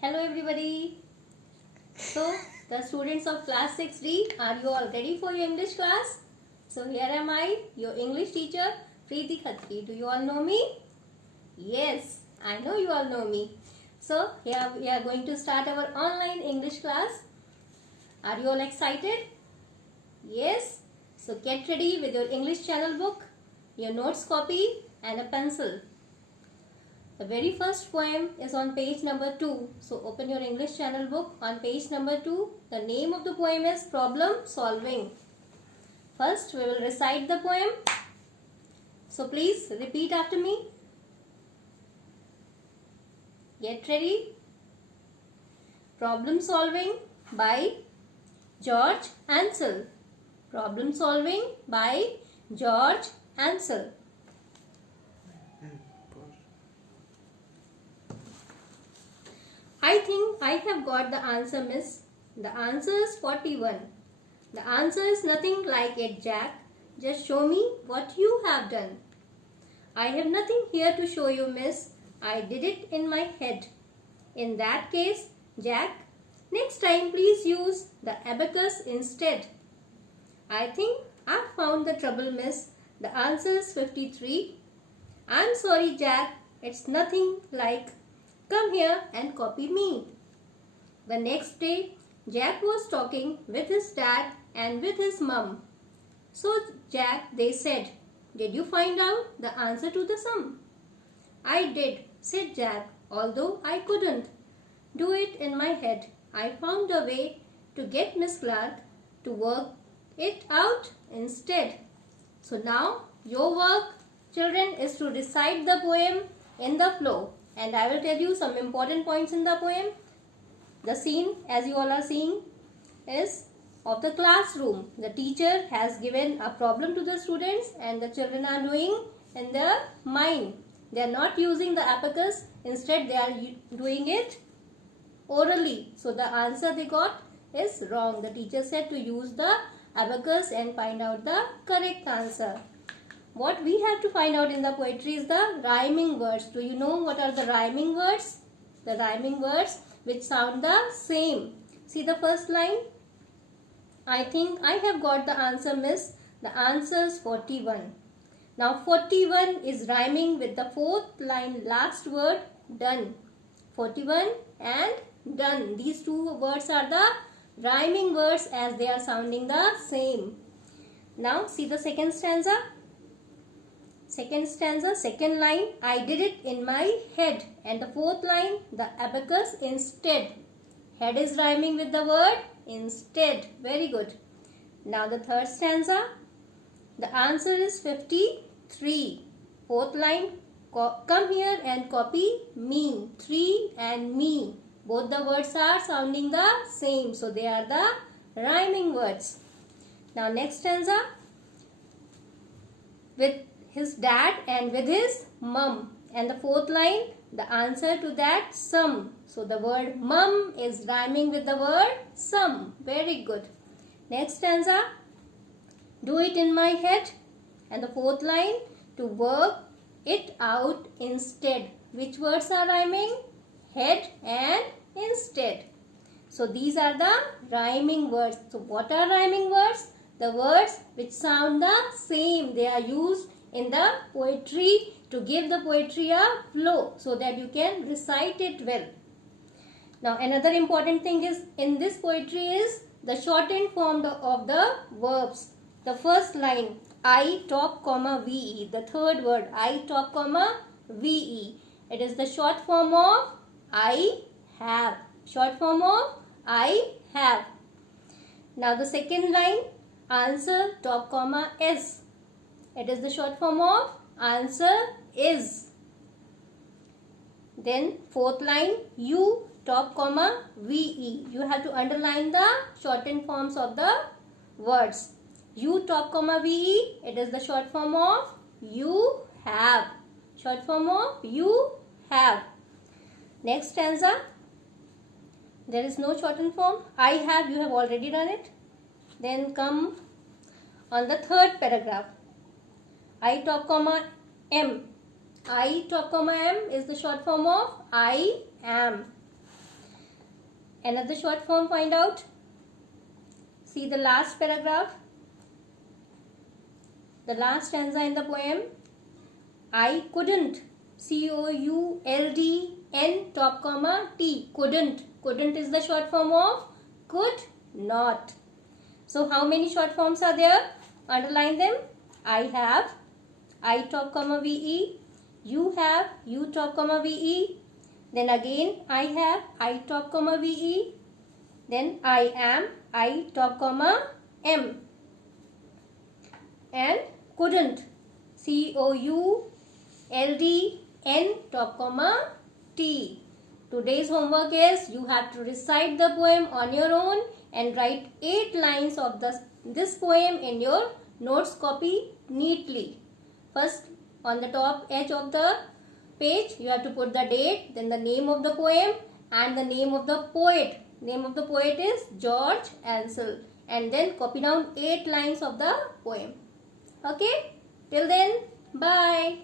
Hello everybody. So the students of class 6D, are you all ready for your English class? So here am I, your English teacher Preeti Khatri. Do you all know me? Yes, I know you all know me. So here we are going to start our online English class. Are you all excited? Yes. So get ready with your English channel book, your notes copy and a pencil. The very first poem is on page number 2. So open your English channel book on page number 2. The name of the poem is Problem Solving. First we will recite the poem. So please repeat after me. Get ready. Problem Solving by George Ansel. Problem Solving by George Ansel. I think I have got the answer, miss. The answer is 41. The answer is nothing like it, Jack. Just show me what you have done. I have nothing here to show you, miss. I did it in my head. In that case, Jack, next time please use the abacus instead. I think I've found the trouble, miss. The answer is 53. I'm sorry, Jack. It's nothing like. Come here and copy me. The next day, Jack was talking with his dad and with his mum. So, Jack, they said, did you find out the answer to the sum? I did, said Jack, although I couldn't do it in my head. I found a way to get Miss Clark to work it out instead. So now, your work, children, is to recite the poem in the flow. And I will tell you some important points in the poem. The scene, as you all are seeing, is of the classroom. The teacher has given a problem to the students and the children are doing in their mind. They are not using the abacus. Instead, they are doing it orally. So, the answer they got is wrong. The teacher said to use the abacus and find out the correct answer. What we have to find out in the poetry is the rhyming words. Do you know what are the rhyming words? The rhyming words which sound the same. See the first line? I think I have got the answer, miss. The answer is 41. Now 41 is rhyming with the fourth line last word done. 41 and done. These two words are the rhyming words as they are sounding the same. Now see the second stanza. Second stanza, second line, I did it in my head. And the fourth line, the abacus instead. Head is rhyming with the word instead. Very good. Now the third stanza, the answer is 53. Fourth line, come here and copy me. 3 and me. Both the words are sounding the same. So they are the rhyming words. Now next stanza, with his dad and with his mum. And the fourth line, the answer to that sum. So the word mum is rhyming with the word sum. Very good. Next stanza, do it in my head. And the fourth line, to work it out instead. Which words are rhyming? Head and instead. So these are the rhyming words. So what are rhyming words? The words which sound the same. They are used in the poetry to give the poetry a flow so that you can recite it well. Now another important thing is in this poetry is the shortened form of the verbs. The first line, I talk comma VE. The third word, I talk comma VE. It is the short form of I have. Short form of I have. Now the second line, answer talk comma S. It is the short form of answer is. Then fourth line, you top comma VE. You have to underline the shortened forms of the words. You top comma VE. It is the short form of you have. Short form of you have. Next stanza. There is no shortened form. I have, you have already done it. Then come on the third paragraph. I top comma M. I top comma M is the short form of I am. Another short form, find out. See the last paragraph. The last stanza in the poem. I couldn't. COULDN top comma T. Couldn't. Couldn't is the short form of could not. So how many short forms are there? Underline them. I have. I top comma VE. You have. You top comma VE. Then again I have. I top comma VE. Then I am. I top comma M. And couldn't. COULDN top comma T. Today's homework is you have to recite the poem on your own and write 8 lines of this poem in your notes copy neatly. First, on the top edge of the page, you have to put the date, then the name of the poem and the name of the poet. Name of the poet is George Ansel. And then copy down 8 lines of the poem. Okay? Till then, bye.